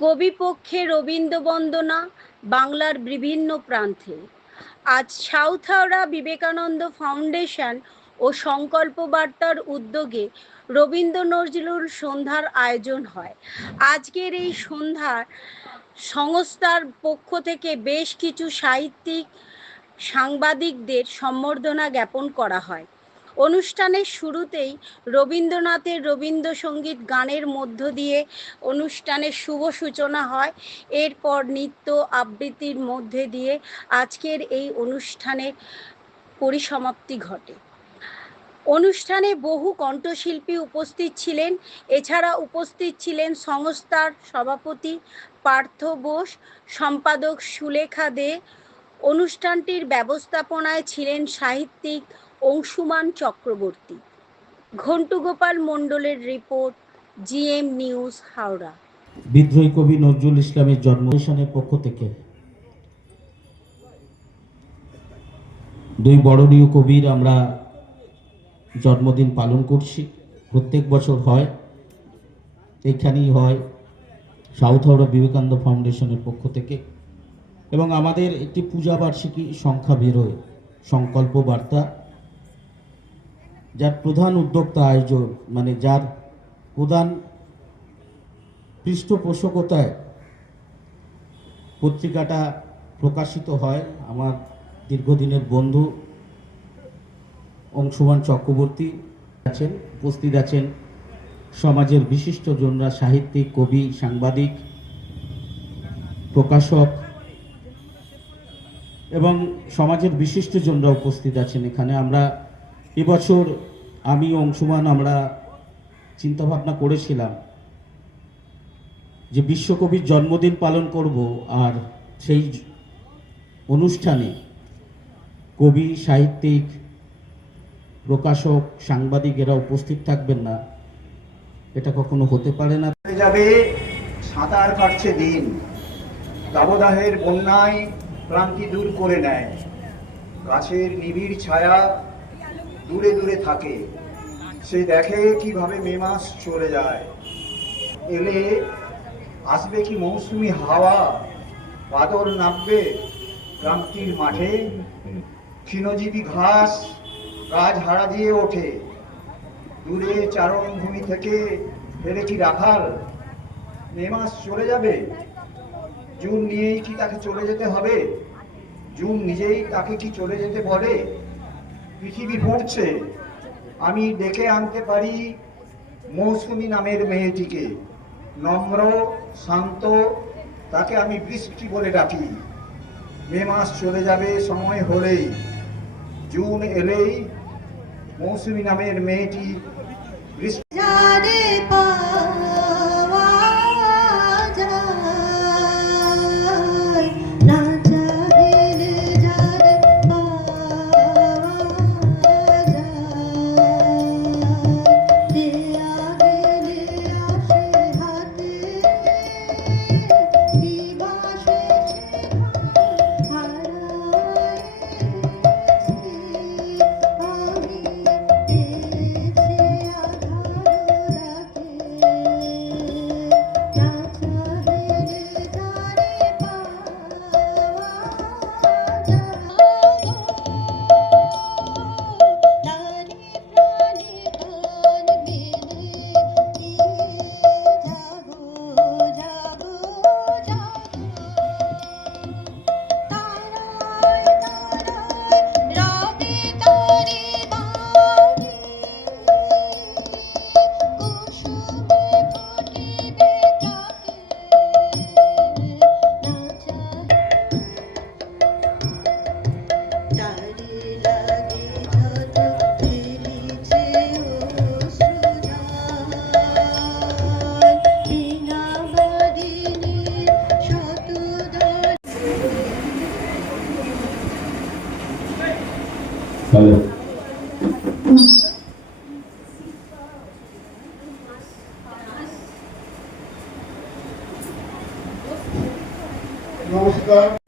কবিপক্ষে রবীন্দ্র বন্দনা বাংলার বিভিন্ন প্রান্তে। আজ সাউথ হাওড়া বিবেকানন্দ ফাউন্ডেশন ও সংকল্প বার্তার উদ্যোগে রবীন্দ্র নজরুল সন্ধ্যার আয়োজন হয়। আজকের এই সন্ধ্যার সংস্থার পক্ষ থেকে বেশ কিছু সাহিত্যিক সাংবাদিকদের সম্বর্ধনা জ্ঞাপন করা হয়। অনুষ্ঠানের শুরুতেই রবীন্দ্রনাথের রবীন্দ্রসঙ্গীত গানের মধ্য দিয়ে অনুষ্ঠানের শুভ সূচনা হয়। এরপর নৃত্য আবৃত্তির মধ্যে দিয়ে আজকের এই অনুষ্ঠানের পরিসমাপ্তি ঘটে। অনুষ্ঠানে বহু কণ্ঠশিল্পী উপস্থিত ছিলেন। এছাড়া উপস্থিত ছিলেন সংস্থার সভাপতি পার্থ বোস, সম্পাদক সুলেখা দে। অনুষ্ঠানটির ব্যবস্থাপনায় ছিলেন সাহিত্যিক অংশুমান চক্রবর্তী। ঘন্টু গোপাল মণ্ডলের রিপোর্ট, জিএম নিউজ, হাওড়া। বিদ্রোহী কবি নজরুল ইসলামের জন্মদিনের পক্ষ থেকে। দুই বড়নীয় কবির আমরা জন্মদিন পালন করছি। প্রত্যেক বছর হয়। এখানেই হয় সাউথ হাওড়া বিবেকানন্দ ফাউন্ডেশনের পক্ষ থেকে। এবং আমাদের একটি পূজা বার্ষিকী সংখ্যা বেরোয়। সংকল্প বার্তা যার প্রধান উদ্যোক্তা আয়োজক মানে যার প্রধান পৃষ্ঠপোষকতায় পত্রিকাটা প্রকাশিত হয় আমার দীর্ঘদিনের বন্ধু অংশুমান চক্রবর্তী আছেন, উপস্থিত আছেন সমাজের বিশিষ্টজনরা, সাহিত্যিক, কবি, সাংবাদিক, প্রকাশক এবং সমাজের বিশিষ্টজনরা উপস্থিত আছেন এখানে। আমরা এবছর আমি অংশুমান আমরা চিন্তাভাবনা করেছিলাম যে বিশ্বকবির জন্মদিন পালন করব আর সেই অনুষ্ঠানে কবি, সাহিত্যিক, প্রকাশক, সাংবাদিক এরা উপস্থিত থাকবেন না। এটা কখনো হতে পারে না। যাবে সাঁতার কাটছে দিন। দাবদাহের বন্যায় ক্লান্তি দূর করে নেয়। গাছের নিবিড় ছায়া দূরে দূরে থাকে। সে দেখে কীভাবে মে মাস চলে যায়। এলে আসবে কি মৌসুমি হাওয়া? বাদল নামবে ক্রান্তির মাঠে। ক্ষীণজীবী ঘাস গাছ হারা দিয়ে ওঠে। দূরে চারণভূমি থেকে ফেরে কি রাখাল? মে মাস চলে যাবে। জুন নিয়েই কি তাকে চলে যেতে হবে? জুন নিজেই তাকে কি চলে যেতে বলে? পৃথিবী পড়ছে আমি ডেকে আনতে পারি মৌসুমি নামের মেয়েটিকে। নম্র, শান্ত, তাকে আমি বৃষ্টি বলে ডাকি। মে মাস চলে যাবে সময় হলেই, জুন এলেই মৌসুমি নামের মেয়েটি বৃষ্টি হ্যালো নমস্কার।